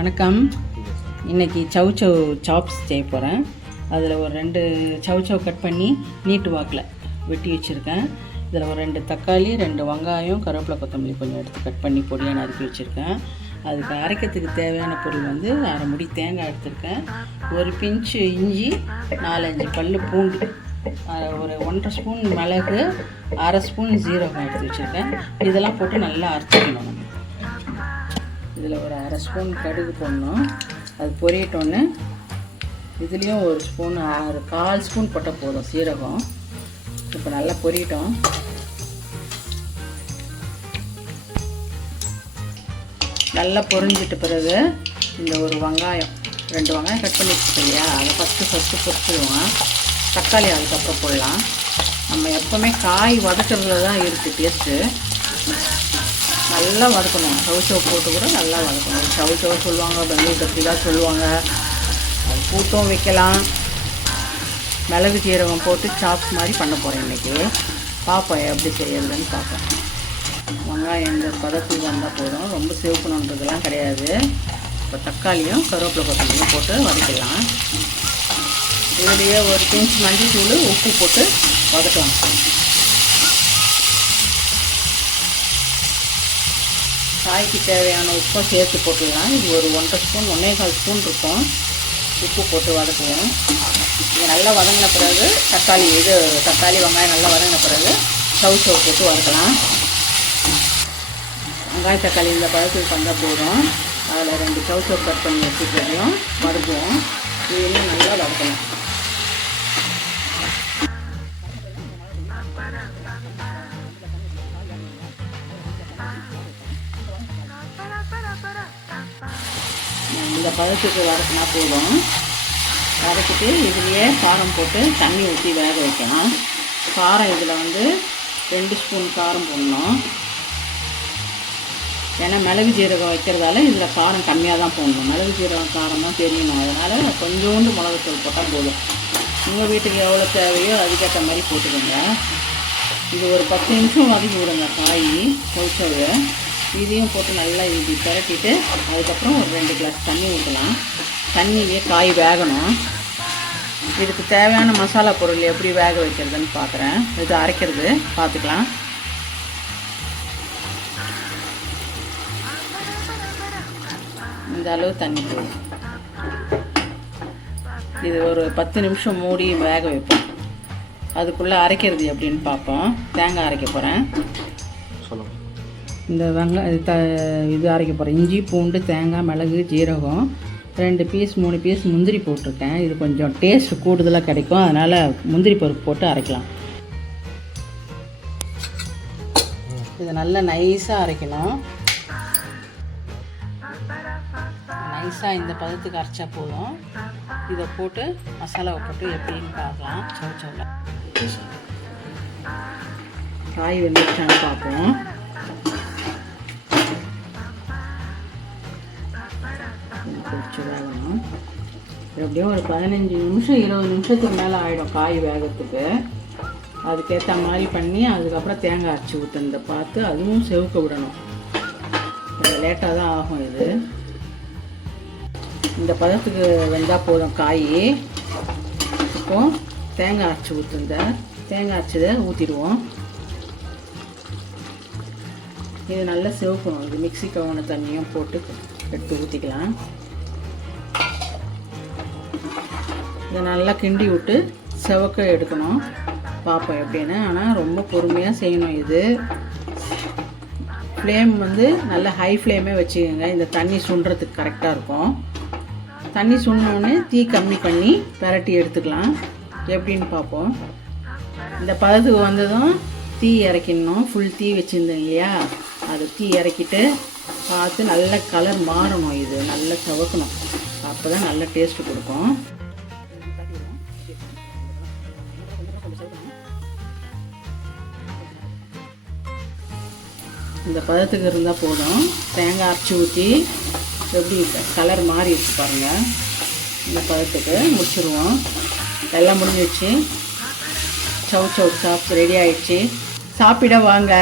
வணக்கம். இன்னைக்கு சவ் சவ் சாப்ஸ் செய்ய போகிறேன் அதில் ஒரு ரெண்டு சவ் சவ் கட் பண்ணி நீட்டு வாக்கில் வெட்டி வச்சுருக்கேன். இதில் ஒரு ரெண்டு தக்காளி ரெண்டு வெங்காயம் கருவேப்பிலை கொத்தமல்லி கொஞ்சம் எடுத்து கட் பண்ணி பொடியாக நறுக்கி வச்சுருக்கேன். அதுக்கு அரைக்கிறதுக்கு தேவையான பொருள் வந்து அரை முடி தேங்காய் எடுத்திருக்கேன். ஒரு பிஞ்சு இஞ்சி நாலஞ்சு பல் பூண்டு ஒரு ஒன்றரை ஸ்பூன் மிளகு அரை ஸ்பூன் ஜீரகம் எடுத்து வச்சுருக்கேன். இதெல்லாம் போட்டு நல்லா அரைச்சிக்கணும். இதில் ஒரு அரை ஸ்பூன் கடுகு போடணும். அது பொரியட்டோன்னு இதுலேயும் ஒரு ஸ்பூன் ஆறு கால் ஸ்பூன் போட்டால் போதும் சீரகம். இப்போ நல்லா பொரியட்டோம். நல்லா பொரிஞ்சிட்ட பிறகு இந்த ஒரு வெங்காயம் ரெண்டு வெங்காயம் கட் பண்ணி இல்லையா? அதை ஃபஸ்ட்டு ஃபஸ்ட்டு பொரிச்சிடுவோம். தக்காளி அதுக்கப்புறம் போடலாம். நம்ம எப்போவுமே காய் வதக்கிறதுல தான் இருக்குது டேஸ்ட்டு நல்லா வதக்கணும். சவு சவு போட்டு கூட நல்லா வதக்கணும். சவு சவு சொல்லுவாங்க கட்டி கத்திரிக்காய் சொல்லுவாங்க. அது கூட்டும் வைக்கலாம். மிளகு சீரகம் போட்டு சாப்ஸ் மாதிரி பண்ண போகிறேன் இன்றைக்கி பார்ப்போம் எப்படி செய்யறதுன்னு பார்ப்போம் வெங்காயம் இந்த பதத்துக்கு வந்தால் போதும். ரொம்ப சிவக்கணுன்றதுலாம் கிடையாது. இப்போ தக்காளியும் கருவேப்பிலை கொத்தமல்லியும் போட்டு வதக்கலாம். இதுலேயே ஒரு பிஞ்ச் மஞ்சள் தூள் உப்பு போட்டு வதக்கலாம். காய்க்கு தேவையான உப்பை சேர்த்து போட்டுடலாம் இது ஒரு ஒன்றரை ஸ்பூன் ஒன்றே கால் ஸ்பூன் இருக்கும். உப்பு போட்டு வதக்குவோம். இது நல்லா வதங்கின பிறகு தக்காளி இது தக்காளி வெங்காயம் நல்லா வதங்கின பிறகு சவு சவு போட்டு வதக்கலாம் வெங்காய தக்காளி இந்த பழத்துக்கு வந்தால் போதும். அதில் ரெண்டு சவு சவு கட் பண்ணி வச்சுக்கிறதையும் வதக்குவோம் இன்னும் நல்லா இந்த பழத்துக்கு வதக்கினா போதும். வதக்கிட்டு இதுலேயே காரம் போட்டு தண்ணி ஊற்றி வேக வைக்கணும் காரம் இதில் வந்து ரெண்டு ஸ்பூன் காரம் போடணும். ஏன்னா மிளகு ஜீரகம் வைக்கிறதால இதில் காரம் கம்மியாக தான் போடணும். மிளகு ஜீரகம் காரம் தான் தெரியணும். அதனால் கொஞ்சோண்டு மிளகுத்தூள் போட்டால் போதும். உங்கள் வீட்டுக்கு எவ்வளோ தேவையோ அதுக்கேற்ற மாதிரி போட்டுக்கோங்க. இது ஒரு பத்து நிமிஷம் வதக்கி விடுங்க காய் பொரிச்சது இதையும் போட்டு நல்லா இப்படி திரட்டிட்டு அதுக்கப்புறம் ஒரு ரெண்டு கிளாஸ் தண்ணி ஊற்றலாம் தண்ணியிலே காய் வேகணும். இதுக்கு தேவையான மசாலா பொருள் எப்படி வேக வைக்கிறதுன்னு பார்க்குறேன் இது அரைக்கிறது. பார்த்துக்கலாம் இந்த அளவு தண்ணி போடும் இது ஒரு பத்து நிமிஷம் மூடி வேக வைப்போம். அதுக்குள்ளே அரைக்கிறது எப்படின்னு பார்ப்போம் தேங்காய் அரைக்க போகிறேன் இந்த வெங்காய த இது அரைக்க போகிறேன் இஞ்சி பூண்டு தேங்காய் மிளகு ஜீரகம் ரெண்டு பீஸ் மூணு பீஸ் முந்திரி போட்டிருக்கேன். இது கொஞ்சம் டேஸ்ட் கூடுதலாக கிடைக்கும். அதனால் முந்திரி பருப்பு போட்டு அரைக்கலாம். இதை நல்லா நைஸாக அரைக்கணும். நைஸாக இந்த பதத்துக்கு அரைச்சா போதும். இதை போட்டு மசாலாவை போட்டு எப்படின்னு பார்க்கலாம். சவு சவுல காய் வெந்துச்சான்னு பார்ப்போம். கொஞ்சம் வேகணும் எப்படியும் ஒரு பதினஞ்சு நிமிஷம் இருபது நிமிஷத்துக்கு மேலே ஆகிடும் காய் வேகத்துக்கு. அதுக்கேற்ற மாதிரி பண்ணி அதுக்கப்புறம் தேங்காய் அரைச்சி ஊற்றுனதை பார்த்து அதுவும் செவுக்க விடணும். லேட்டாக தான் ஆகும் இது. இந்த பதத்துக்கு வெந்தால் போதும் காய். இப்போ தேங்காய் அரைச்சி ஊற்றுந்தேன் தேங்காய் அரைச்சதை ஊற்றிடுவோம் இது நல்லா சிவக்கணும். இது மிக்ஸி கவன தண்ணியும் போட்டு எடுத்து ஊற்றிக்கலாம் இதை நல்லா கிண்டி விட்டு செவக்க எடுக்கணும். பார்ப்போம் எப்படின்னு. ஆனால் ரொம்ப பொறுமையாக செய்யணும் இது. ஃப்ளேம் வந்து நல்ல ஹை ஃப்ளேமே வச்சுக்கோங்க. இந்த தண்ணி சுண்டுறதுக்கு கரெக்டாக இருக்கும். தண்ணி சுண்ணோடனே தீ கம்மி பண்ணி பிரட்டி எடுத்துக்கலாம். எப்படின்னு பார்ப்போம் இந்த பதத்துக்கு வந்ததும் தீ இறக்கிடணும். ஃபுல் தீ வச்சுருந்தேன் இல்லையா? அது தீ இறக்கிட்டு பார்த்து நல்ல கலர் மாறணும் இது. நல்லா செவக்கணும். அப்போ தான் நல்ல டேஸ்ட்டு கொடுக்கும். இந்த பதத்துக்கு இருந்தால் போதும். தேங்காய் அரைச்சி ஊற்றி எப்படி கலர் மாறி இருக்கு பாருங்கள் இந்த பதத்துக்கு முடிச்சுருவோம். எல்லாம் முடிஞ்சிடுச்சு. சவு சவு சாப்பிட்டு ரெடி ஆயிடுச்சு. சாப்பிட வாங்க.